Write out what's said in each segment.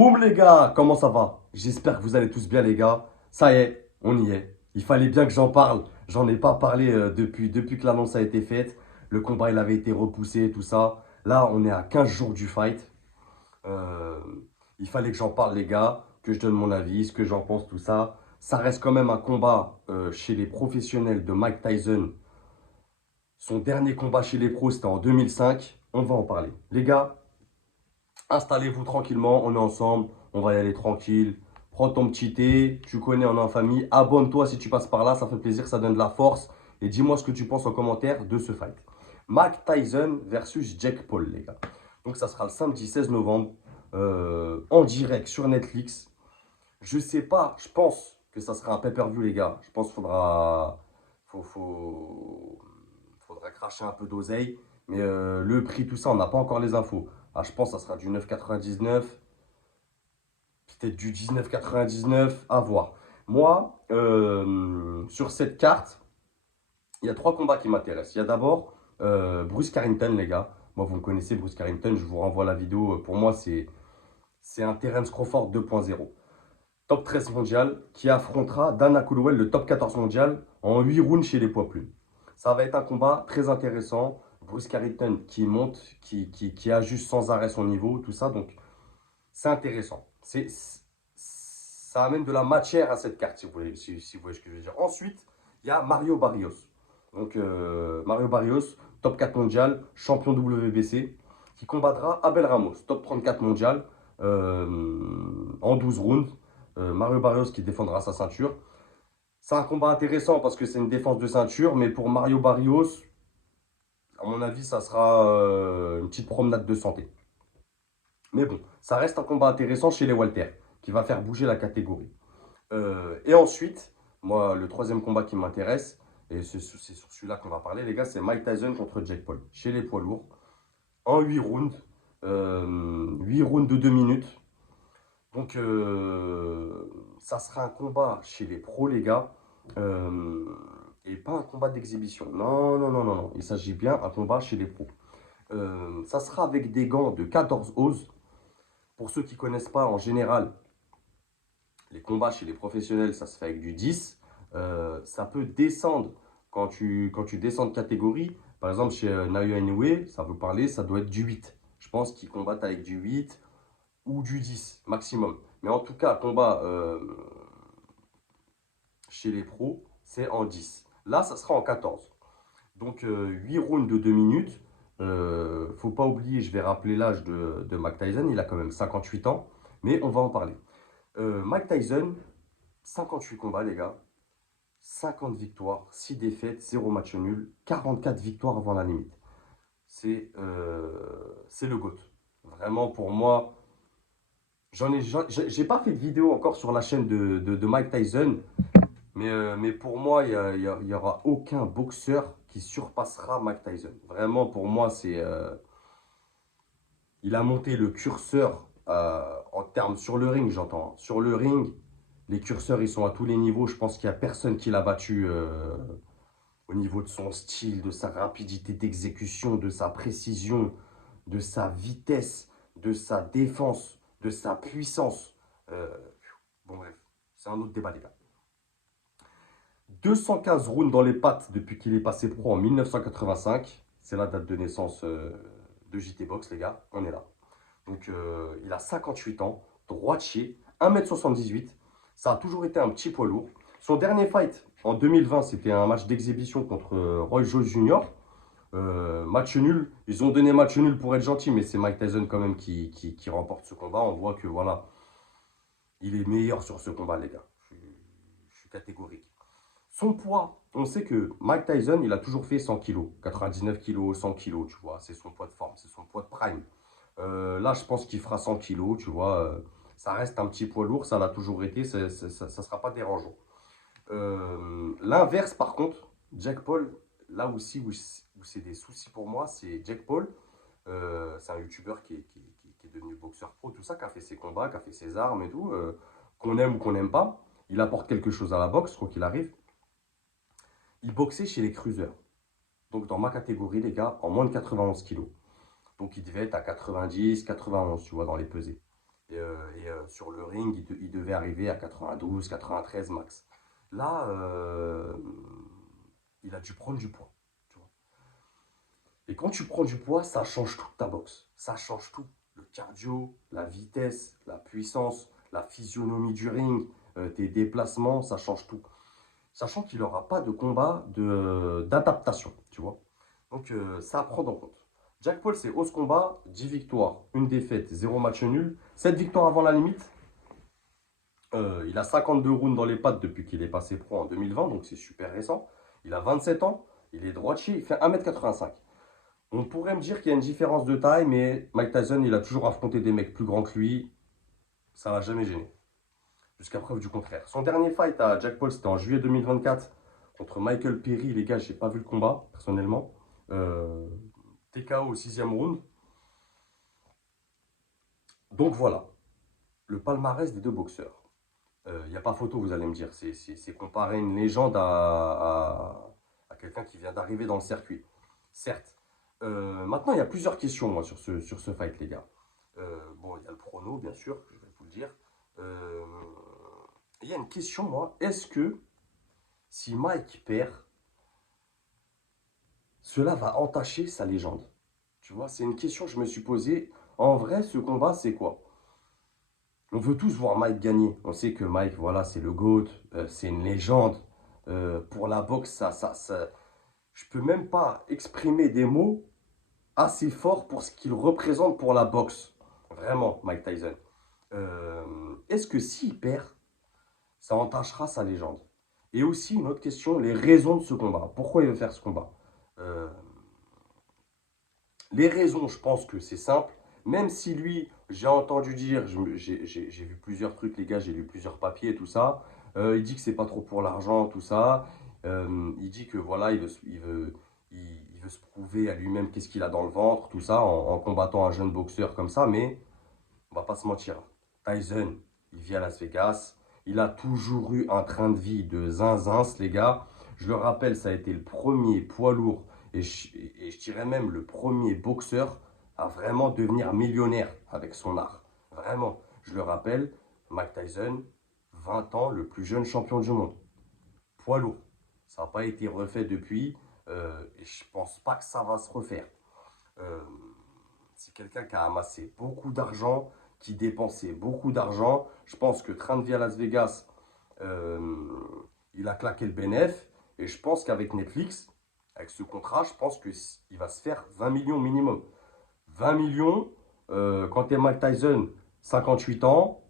Boum les gars, comment ça va? J'espère que vous allez tous bien les gars. Ça y est, on y est. Il fallait bien que j'en parle. J'en ai pas parlé depuis que l'annonce a été faite. Le combat il avait été repoussé, tout ça. Là, on est à 15 jours du fight. Euh, il fallait que j'en parle les gars, que je donne mon avis, ce que j'en pense, tout ça. Ça reste quand même un combat chez les professionnels de Mike Tyson. Son dernier combat chez les pros, c'était en 2005. On va en parler. Les gars, installez-vous tranquillement, on est ensemble, on va y aller tranquille. Prends ton petit thé, tu connais, on est en famille. Abonne-toi si tu passes par là, ça fait plaisir, ça donne de la force. Et dis-moi ce que tu penses en commentaire de ce fight. Mike Tyson versus Jake Paul, les gars. Donc ça sera le samedi 16 novembre, en direct sur Netflix. Je sais pas, je pense que ça sera un pay-per-view, les gars. Je pense qu'il faudra cracher un peu d'oseille. Mais le prix, tout ça, on n'a pas encore les infos. Ah, je pense que ça sera du 9,99, peut-être du 19,99, à voir. Moi, sur cette carte, il y a trois combats qui m'intéressent. Il y a d'abord Bruce Carrington, les gars. Moi, vous me connaissez, Bruce Carrington, je vous renvoie la vidéo. Pour moi, c'est un Terence Crawford 2.0. Top 13 mondial, qui affrontera Dana Coolwell, le top 14 mondial, en 8 rounds chez les poids plumes. Ça va être un combat très intéressant. Bruce Carrington qui monte, qui ajuste sans arrêt son niveau, tout ça. Donc, c'est intéressant. Ça amène de la matière à cette carte, si vous voyez ce que je veux dire. Ensuite, il y a Mario Barrios. Donc, Mario Barrios, top 4 mondial, champion WBC, qui combattra Abel Ramos, top 34 mondial, en 12 rounds. Mario Barrios qui défendra sa ceinture. C'est un combat intéressant parce que c'est une défense de ceinture, mais pour Mario Barrios, à mon avis, ça sera une petite promenade de santé. Mais bon, ça reste un combat intéressant chez les Walters, qui va faire bouger la catégorie. Et ensuite, moi, le troisième combat qui m'intéresse, et c'est sur celui-là qu'on va parler, les gars, c'est Mike Tyson contre Jake Paul, chez les poids lourds, en 8 rounds, 8 rounds de 2 minutes. Donc, ça sera un combat chez les pros, les gars, euh, et pas un combat d'exhibition. Non, non, non, non, non. Il s'agit bien d'un combat chez les pros. Ça sera avec des gants de 14 oses. Pour ceux qui ne connaissent pas, en général, les combats chez les professionnels, ça se fait avec du 10. Ça peut descendre quand tu descends de catégorie. Par exemple, chez Naoya Inoue, ça veut parler, ça doit être du 8. Je pense qu'ils combattent avec du 8 ou du 10 maximum. Mais en tout cas, combat chez les pros, c'est en 10. Là, ça sera en 14. Donc 8 rounds de 2 minutes. Faut pas oublier, je vais rappeler l'âge de Mike Tyson, il a quand même 58 ans, mais on va en parler. Mike Tyson, 58 combats, les gars. 50 victoires, 6 défaites, 0 match nul, 44 victoires avant la limite. C'est le GOAT. Vraiment, pour moi, j'ai pas fait de vidéo encore sur la chaîne de Mike Tyson, mais pour moi, il y aura aucun boxeur qui surpassera Mike Tyson. Vraiment, pour moi, il a monté le curseur en termes sur le ring, j'entends. Sur le ring, les curseurs, ils sont à tous les niveaux. Je pense qu'il n'y a personne qui l'a battu au niveau de son style, de sa rapidité d'exécution, de sa précision, de sa vitesse, de sa défense, de sa puissance. Euh, bon, bref, c'est un autre débat, les gars. 215 rounds dans les pattes depuis qu'il est passé pro en 1985. C'est la date de naissance de JT Box, les gars. On est là. Donc, il a 58 ans, droitier, 1m78. Ça a toujours été un petit poids lourd. Son dernier fight en 2020, c'était un match d'exhibition contre Roy Jones Jr. Match nul. Ils ont donné match nul pour être gentil, mais c'est Mike Tyson quand même qui remporte ce combat. On voit que voilà, il est meilleur sur ce combat, les gars. Je suis catégorique. Son poids, on sait que Mike Tyson, il a toujours fait 100 kilos, 99 kilos, 100 kilos, tu vois. C'est son poids de forme, c'est son poids de prime. Là, je pense qu'il fera 100 kilos, tu vois. Ça reste un petit poids lourd, ça l'a toujours été, ça ne sera pas dérangeant. L'inverse, par contre, Jack Paul, là aussi où c'est des soucis pour moi, c'est Jack Paul. C'est un youtubeur qui est devenu boxeur pro, tout ça, qui a fait ses combats, qui a fait ses armes et tout, qu'on aime ou qu'on n'aime pas. Il apporte quelque chose à la boxe, quoi qu'il arrive. Il boxait chez les cruisers. Donc dans ma catégorie, les gars, en moins de 91 kilos. Donc il devait être à 90, 91, tu vois, dans les pesées. Sur le ring, il devait arriver à 92, 93 max. Là, il a dû prendre du poids. Tu vois. Et quand tu prends du poids, ça change toute ta boxe. Ça change tout. Le cardio, la vitesse, la puissance, la physionomie du ring, tes déplacements, ça change tout. Sachant qu'il n'aura pas de combat d'adaptation, tu vois. Donc ça à prendre en compte. Jack Paul, c'est 11 combats, 10 victoires, une défaite, 0 match nul, 7 victoires avant la limite. Il a 52 rounds dans les pattes depuis qu'il est passé pro en 2020, donc c'est super récent. Il a 27 ans, il est droitier, il fait 1m85. On pourrait me dire qu'il y a une différence de taille, mais Mike Tyson, il a toujours affronté des mecs plus grands que lui. Ça l'a jamais gêné. Jusqu'à preuve du contraire. Son dernier fight à Jack Paul, c'était en juillet 2024 contre Michael Perry. Les gars, j'ai pas vu le combat, personnellement. TKO au 6e round. Donc voilà, le palmarès des deux boxeurs. Il n'y a pas photo, vous allez me dire. C'est comparer une légende à quelqu'un qui vient d'arriver dans le circuit. Certes. Maintenant, il y a plusieurs questions, moi, sur ce fight, les gars. Bon, il y a le prono, bien sûr, je vais vous le dire. Il y a une question, moi. Est-ce que si Mike perd, cela va entacher sa légende? Tu vois, c'est une question que je me suis posée. En vrai, ce combat, c'est quoi? On veut tous voir Mike gagner. On sait que Mike, voilà, c'est le GOAT, c'est une légende. Pour la boxe, je peux même pas exprimer des mots assez forts pour ce qu'il représente pour la boxe. Vraiment, Mike Tyson. Est-ce que s'il perd, ça entachera sa légende? Et aussi, une autre question, les raisons de ce combat. Pourquoi il veut faire ce combat? Euh, les raisons, je pense que c'est simple. Même si lui, j'ai entendu dire, j'ai vu plusieurs trucs, les gars, j'ai lu plusieurs papiers, tout ça. Il dit que c'est pas trop pour l'argent, tout ça. Il dit que voilà, il veut se prouver à lui-même qu'est-ce qu'il a dans le ventre, tout ça, en combattant un jeune boxeur comme ça. Mais on va pas se mentir. Tyson, il vit à Las Vegas. Il a toujours eu un train de vie de zinzin, les gars. Je le rappelle, ça a été le premier poids lourd et je dirais même le premier boxeur à vraiment devenir millionnaire avec son art. Vraiment, je le rappelle, Mike Tyson, 20 ans, le plus jeune champion du monde. Poids lourd. Ça n'a pas été refait depuis et je pense pas que ça va se refaire. Euh, c'est quelqu'un qui a amassé beaucoup d'argent, qui dépensait beaucoup d'argent. Je pense que train de vie à Las Vegas, euh, il a claqué le bénéf. Et je pense qu'avec Netflix, avec ce contrat, je pense qu'il va se faire 20 millions minimum. 20 millions, quand tu es Mike Tyson, 58 ans,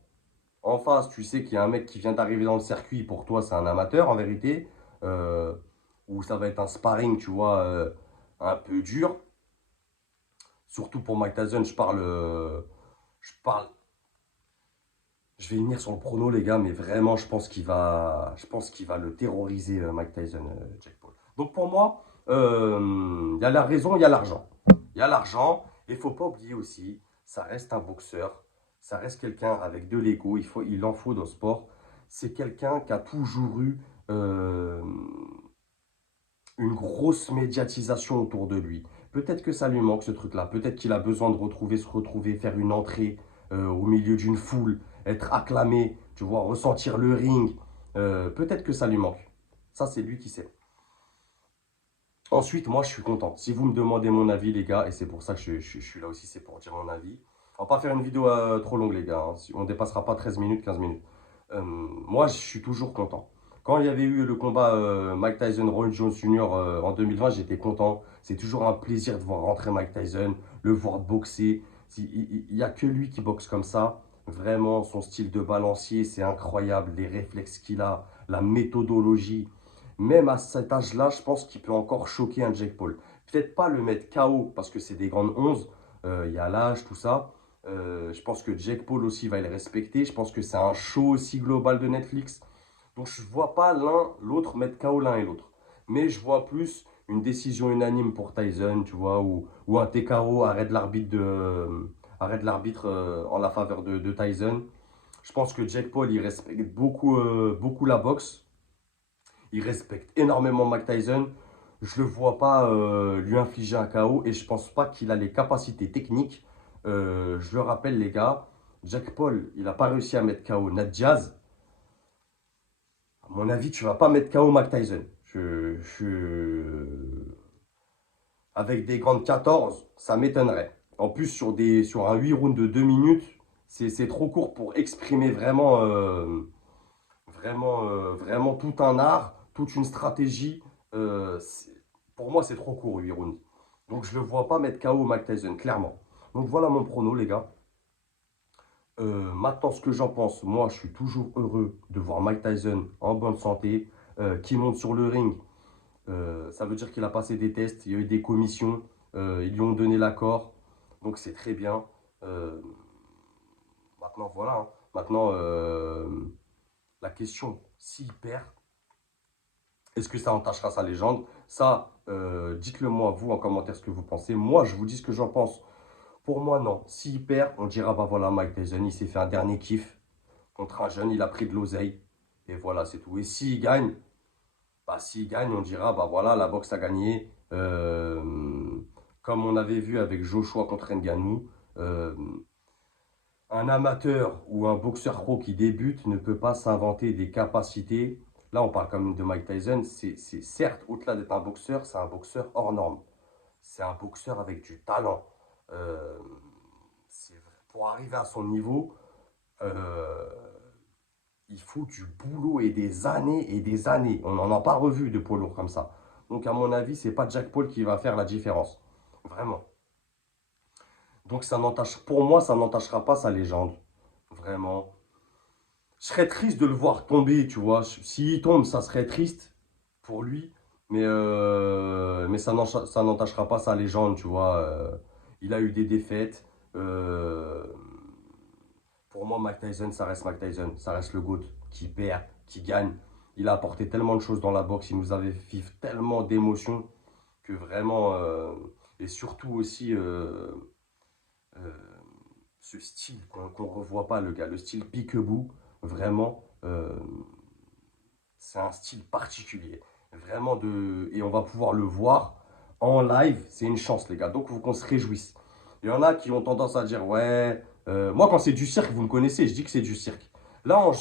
en face, tu sais qu'il y a un mec qui vient d'arriver dans le circuit, pour toi, c'est un amateur en vérité, euh, ou ça va être un sparring, tu vois, un peu dur. Surtout pour Mike Tyson, je parle, je vais y venir sur le prono, les gars, mais vraiment, je pense qu'il va le terroriser, Mike Tyson, Jack Paul. Donc pour moi, il y a la raison, il y a l'argent. Il y a l'argent, et il ne faut pas oublier aussi, ça reste un boxeur, ça reste quelqu'un avec de l'ego, il en faut dans le sport. C'est quelqu'un qui a toujours eu euh, une grosse médiatisation autour de lui. Peut-être que ça lui manque ce truc-là. Peut-être qu'il a besoin de se retrouver, faire une entrée au milieu d'une foule, être acclamé, tu vois, ressentir le ring. Peut-être que ça lui manque. Ça, c'est lui qui sait. Ensuite, moi, je suis content. Si vous me demandez mon avis, les gars, et c'est pour ça que je suis là aussi, c'est pour dire mon avis. On va pas faire une vidéo trop longue, les gars. Hein. On ne dépassera pas 13 minutes, 15 minutes. Moi, je suis toujours content. Quand il y avait eu le combat Mike Tyson-Roy Jones Jr. En 2020, j'étais content. C'est toujours un plaisir de voir rentrer Mike Tyson, le voir boxer. Il n'y a que lui qui boxe comme ça. Vraiment, son style de balancier, c'est incroyable. Les réflexes qu'il a, la méthodologie. Même à cet âge-là, je pense qu'il peut encore choquer un Jake Paul. Peut-être pas le mettre KO parce que c'est des grandes 11. Il y a l'âge, tout ça. Je pense que Jake Paul aussi va le respecter. Je pense que c'est un show aussi global de Netflix. Donc je ne vois pas l'un l'autre mettre KO l'un et l'autre. Mais je vois plus une décision unanime pour Tyson, tu vois, ou un TKO arrête l'arbitre en la faveur de Tyson. Je pense que Jake Paul, il respecte beaucoup, beaucoup la boxe. Il respecte énormément Mike Tyson. Je ne le vois pas lui infliger un KO et je ne pense pas qu'il a les capacités techniques. Je le rappelle, les gars, Jack Paul, il n'a pas réussi à mettre KO Nate Diaz. À mon avis, tu vas pas mettre KO Mike Tyson. Avec des grandes 14, ça m'étonnerait. En plus, sur un 8 rounds de 2 minutes, c'est trop court pour exprimer vraiment tout un art, toute une stratégie. Pour moi, c'est trop court, 8 rounds. Donc, je ne le vois pas mettre KO Mike Tyson, clairement. Donc, voilà mon prono, les gars. Maintenant, ce que j'en pense, moi, je suis toujours heureux de voir Mike Tyson en bonne santé, qui monte sur le ring. Ça veut dire qu'il a passé des tests, il y a eu des commissions, ils lui ont donné l'accord. Donc, c'est très bien. Euh, Maintenant, voilà, hein. Maintenant, la question, s'il perd, est-ce que ça entachera sa légende? Ça, dites-le moi, vous, en commentaire, ce que vous pensez. Moi, je vous dis ce que j'en pense. Pour moi, non. S'il perd, on dira, bah voilà, Mike Tyson, il s'est fait un dernier kiff contre un jeune, il a pris de l'oseille. Et voilà, c'est tout. Et s'il gagne, on dira, bah voilà, la boxe a gagné. Comme on avait vu avec Joshua contre Ngannou, un amateur ou un boxeur pro qui débute ne peut pas s'inventer des capacités. Là, on parle quand même de Mike Tyson. C'est certes, au-delà d'être un boxeur, c'est un boxeur hors norme. C'est un boxeur avec du talent. Euh, pour arriver à son niveau, euh, il faut du boulot et des années et des années. On n'en a pas revu de poids lourd comme ça. Donc, à mon avis, c'est pas Jack Paul qui va faire la différence. Vraiment. Donc, pour moi, ça n'entachera pas sa légende. Vraiment. Je serais triste de le voir tomber, tu vois. S'il tombe, ça serait triste pour lui. Mais ça n'entachera pas sa légende, tu vois. Il a eu des défaites. Euh, pour moi, Mike Tyson, ça reste Mike Tyson. Ça reste le GOAT qui perd, qui gagne. Il a apporté tellement de choses dans la boxe. Il nous avait fait vivre tellement d'émotions que vraiment. Et surtout aussi, euh, ce style qu'on ne revoit pas, le gars. Le style peekaboo, vraiment. C'est un style particulier. Vraiment de. Et on va pouvoir le voir en live. C'est une chance, les gars. Donc, il faut qu'on se réjouisse. Il y en a qui ont tendance à dire, ouais. Moi, quand c'est du cirque, vous me connaissez, je dis que c'est du cirque. Là,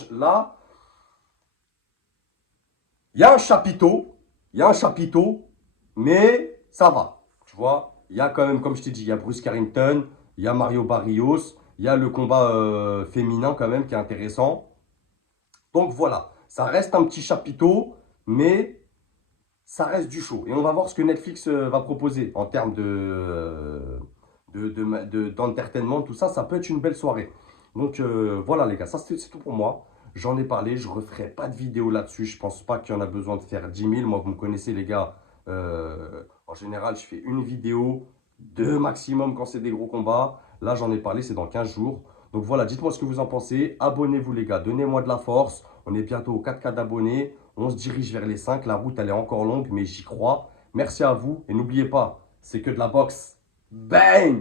il y a un chapiteau. Il y a un chapiteau. Mais ça va. Tu vois, il y a quand même, comme je t'ai dit, il y a Bruce Carrington. Il y a Mario Barrios. Il y a le combat féminin, quand même, qui est intéressant. Donc, voilà. Ça reste un petit chapiteau. Mais ça reste du show. Et on va voir ce que Netflix va proposer en termes d'entertainment, tout ça. Ça peut être une belle soirée. Donc voilà les gars, ça c'est tout pour moi. J'en ai parlé, je ne referai pas de vidéo là-dessus. Je pense pas qu'il y en a besoin de faire 10 000. Moi, vous me connaissez les gars. En général, je fais une vidéo, deux maximum quand c'est des gros combats. Là, j'en ai parlé, c'est dans 15 jours. Donc voilà, dites-moi ce que vous en pensez. Abonnez-vous les gars, donnez-moi de la force. On est bientôt aux 4K d'abonnés. On se dirige vers les 5. La route, elle est encore longue, mais j'y crois. Merci à vous. Et n'oubliez pas, c'est que de la boxe. Bang!